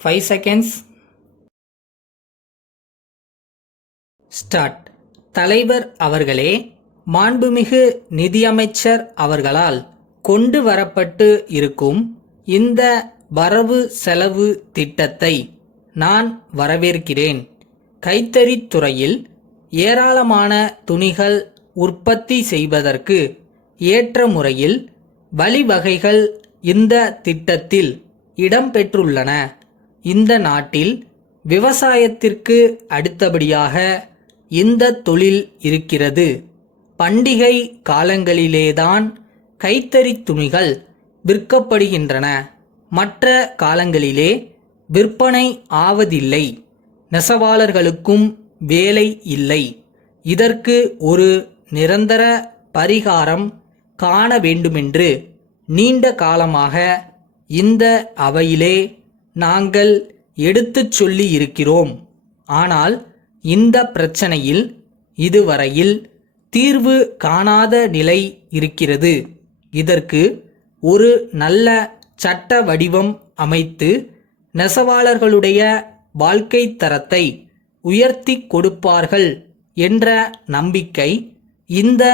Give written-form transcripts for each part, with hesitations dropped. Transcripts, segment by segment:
5 seconds. Start. தலைவர் அவர்களே, மாண்புமிகு நிதியமைச்சர் அவர்களால் கொண்டு வரப்பட்டு இருக்கும் இந்த வரவு செலவு திட்டத்தை நான் வரவேற்கிறேன். கைத்தறித் துறையில் ஏராளமான துணிகள் உற்பத்தி செய்வதற்கு ஏற்ற முறையில் வழிவகைகள் இந்த திட்டத்தில் இடம்பெற்றுள்ளன. இந்த நாட்டில் விவசாயத்திற்கு அடுத்தபடியாக இந்த தொழில் இருக்கிறது. பண்டிகை காலங்களிலேதான் கைத்தறித் துணிகள் விற்கப்படுகின்றன. மற்ற காலங்களிலே விற்பனை ஆவதில்லை. நெசவாளர்களுக்கும் வேலை இல்லை. இதற்கு ஒரு நிரந்தர பரிகாரம் காண வேண்டுமென்று நீண்ட காலமாக இந்த அவையிலே நாங்கள் எடுத்துச் சொல்லி இருக்கிறோம். ஆனால் இந்த பிரச்சனையில் இதுவரையில் தீர்வு காணாத நிலை இருக்கிறது. இதற்கு ஒரு நல்ல சட்ட வடிவம் அமைத்து நெசவாளர்களுடைய வாழ்க்கை தரத்தை உயர்த்தி கொடுப்பார்கள் என்ற நம்பிக்கை இந்த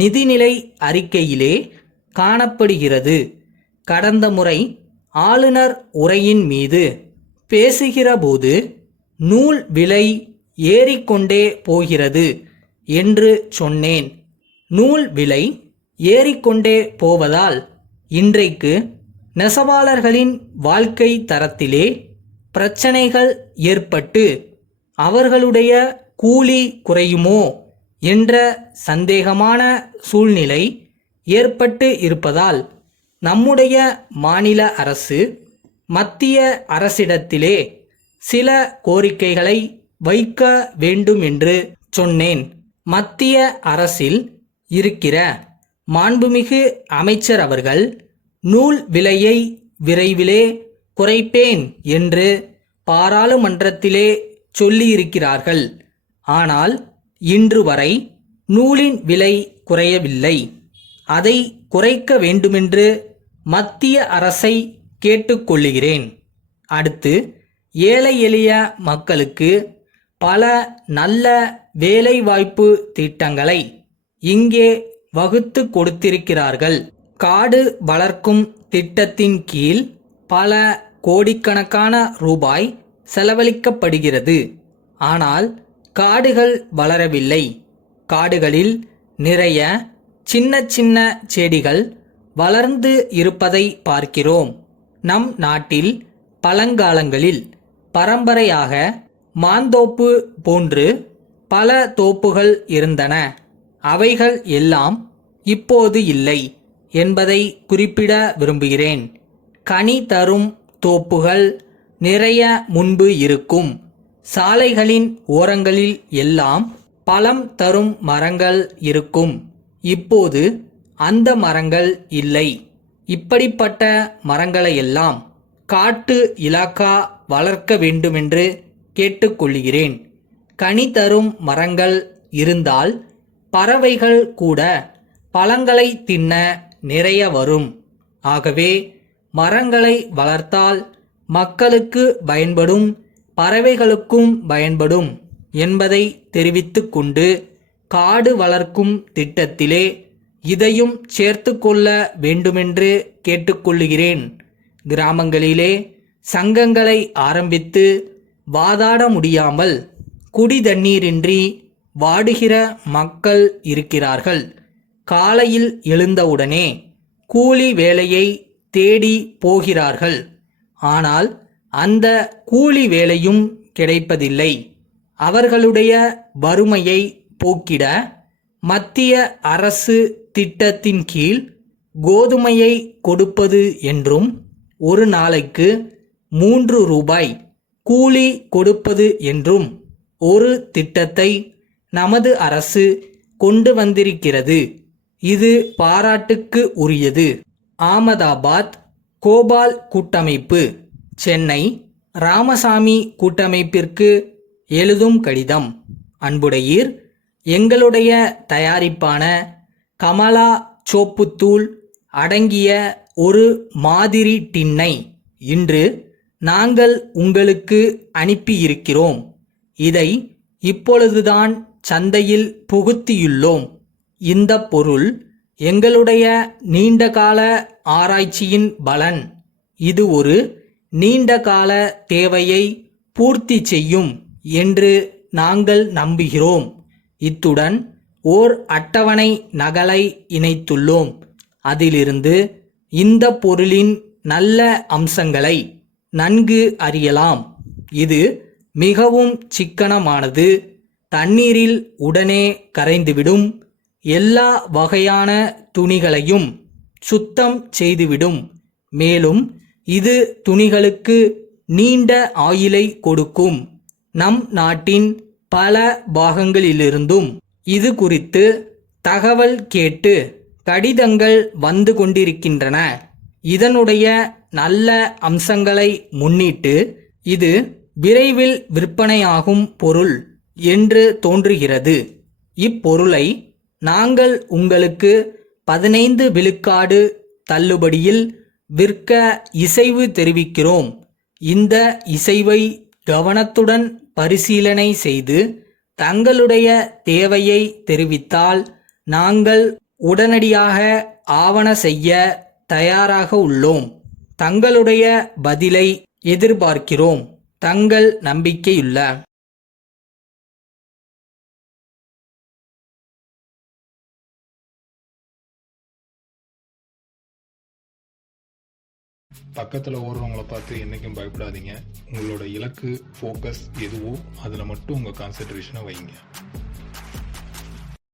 நிதிநிலை அறிக்கையிலே காணப்படுகிறது. கடந்த முறை ஆளுநர் உரையின் மீது பேசுகிறபோது நூல் விலை ஏறிக்கொண்டே போகிறது என்று சொன்னேன். நூல் விலை ஏறிக்கொண்டே போவதால் இன்றைக்கு நெசவாளர்களின் வாழ்க்கை தரத்திலே பிரச்சனைகள் ஏற்பட்டு அவர்களுடைய கூலி குறையுமோ என்ற சந்தேகமான சூழ்நிலை ஏற்பட்டு இருப்பதால் நம்முடைய மாநில அரசு மத்திய அரசிடத்திலே சில கோரிக்கைகளை வைக்க வேண்டும் என்று சொன்னேன். மத்திய அரசில் இருக்கிற மாண்புமிகு அமைச்சர் அவர்கள் நூல் விலையை விரைவிலே குறைப்பேன் என்று பாராளுமன்றத்திலே சொல்லியிருக்கிறார்கள். ஆனால் இன்று வரை நூலின் விலை குறையவில்லை. அதை குறைக்க வேண்டுமென்று மத்திய அரசை கேட்டுக்கொள்ளுகிறேன். அடுத்து, ஏழை எளிய மக்களுக்கு பல நல்ல வேலைவாய்ப்பு திட்டங்களை இங்கே வகுத்து கொடுத்திருக்கிறார்கள். காடு வளர்க்கும் திட்டத்தின் கீழ் பல கோடிக்கணக்கான ரூபாய் செலவழிக்கப்படுகிறது. ஆனால் காடுகள் வளரவில்லை. காடுகளில் நிறைய சின்ன சின்ன செடிகள் வளர்ந்து இருப்பதை பார்க்கிறோம். நம் நாட்டில் பழங்காலங்களில் பரம்பரையாக மாந்தோப்பு போன்று பல தோப்புகள் இருந்தன. அவைகள் எல்லாம் இப்போது இல்லை என்பதை குறிப்பிட விரும்புகிறேன். கனி தரும் தோப்புகள் நிறைய முன்பு இருக்கும். சாலைகளின் ஓரங்களில் எல்லாம் பழம் தரும் மரங்கள் இருக்கும். இப்போது அந்த மரங்கள் இல்லை. இப்படிப்பட்ட மரங்களையெல்லாம் காட்டு இலாக்கா வளர்க்க வேண்டுமென்று கேட்டுக்கொள்கிறேன். கனி தரும் மரங்கள் இருந்தால் பறவைகள் கூட பழங்களை தின்ன நிறைய வரும். ஆகவே மரங்களை வளர்த்தால் மக்களுக்கு பயன்படும், பறவைகளுக்கும் பயன்படும் என்பதை தெரிவித்து கொண்டு காடு வளர்க்கும் திட்டத்திலே இதையும் சேர்த்து கொள்ள வேண்டுமென்று கேட்டுக்கொள்கிறேன். கிராமங்களிலே சங்கங்களை ஆரம்பித்து வாதாட முடியாமல் குடி தண்ணீரின்றி வாடுகிற மக்கள் இருக்கிறார்கள். காலையில் எழுந்தவுடனே கூலி வேலையை தேடி போகிறார்கள். ஆனால் அந்த கூலி வேலையும் கிடைப்பதில்லை. அவர்களுடைய வறுமையை போக்கிட மத்திய அரசு திட்டத்தின் கீழ் கோதுமையை கொடுப்பது என்றும் ஒரு நாளைக்கு 3 ரூபாய் கூலி கொடுப்பது என்றும் ஒரு திட்டத்தை நமது அரசு கொண்டு வந்திருக்கிறது. இது பாராட்டுக்கு உரியது. ஆமதாபாத் கோபால் கூட்டமைப்பு சென்னை ராமசாமி கூட்டமைப்பிற்கு எழுதும் கடிதம். அன்புடையீர், எங்களுடைய தயாரிப்பான கமலா சோப்புத்தூள் அடங்கிய ஒரு மாதிரி டின்னை இன்று நாங்கள் உங்களுக்கு அனுப்பியிருக்கிறோம். இதை இப்பொழுதுதான் சந்தையில் புகுத்தியுள்ளோம். இந்த பொருள் எங்களுடைய நீண்டகால ஆராய்ச்சியின் பலன். இது ஒரு நீண்டகால தேவையை பூர்த்தி செய்யும் என்று நாங்கள் நம்புகிறோம். இத்துடன் ஓர் அட்டவணை நகலை இணைத்துள்ளோம். அதிலிருந்து இந்த பொருளின் நல்ல அம்சங்களை நன்கு அறியலாம். இது மிகவும் சிக்கனமானது, தண்ணீரில் உடனே கரைந்துவிடும், எல்லா வகையான துணிகளையும் சுத்தம் செய்துவிடும். மேலும் இது துணிகளுக்கு நீண்ட ஆயுளை கொடுக்கும். நம் நாட்டின் பல பாகங்களிலிருந்தும் இது குறித்து தகவல் கேட்டு கடிதங்கள் வந்து கொண்டிருக்கின்றன. இதனுடைய நல்ல அம்சங்களை முன்னிட்டு இது விரைவில் விற்பனையாகும் பொருள் என்று தோன்றுகிறது. இப்பொருளை நாங்கள் உங்களுக்கு 15 விழுக்காடு தள்ளுபடியில் விற்க இசைவு தெரிவிக்கிறோம். இந்த இசைவை கவனத்துடன் பரிசீலனை செய்து தங்களுடைய தேவையை தெரிவித்தால் நாங்கள் உடனடியாக ஆவண செய்ய தயாராக உள்ளோம். தங்களுடைய பதிலை எதிர்பார்க்கிறோம். தங்கள் நம்பிக்கையுள்ள பக்கத்தில் ஓடுறவங்கள பார்த்து என்றைக்கும் பயப்படாதீங்க. உங்களோட இலக்கு, ஃபோக்கஸ் எதுவோ அதில் மட்டும் உங்கள் கான்சென்ட்ரேஷனை வைங்க.